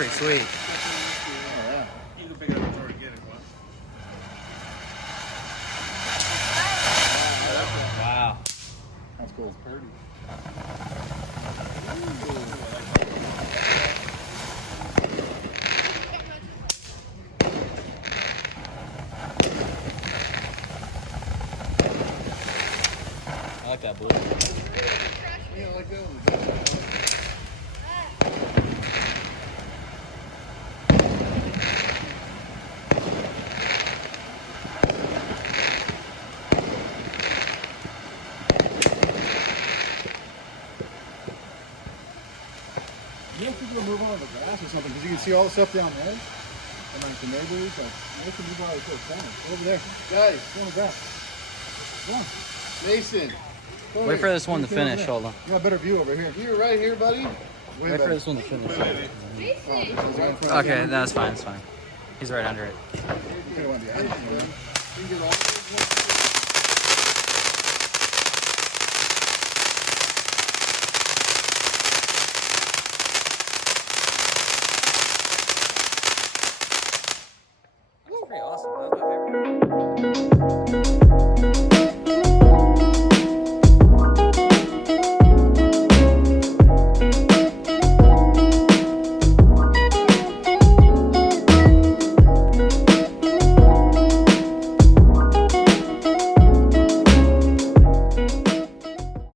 pretty sweet. You can pick it up and get it, what? Wow. That's cool. Pretty. I like that blue. Yeah, I like that one. You don't think we'll move on to the grass or something? Because you can see all the stuff down there. And like the neighbors, like, they can move on to the corner. Over there. Guys, go on the grass. Come on. Mason. Wait for this one to finish. Hold on. You got a better view over here. You're right here, buddy. Wait for this one to finish. Oh, Okay, that's fine. It's fine. He's right under it. you could have went the other way. You can get all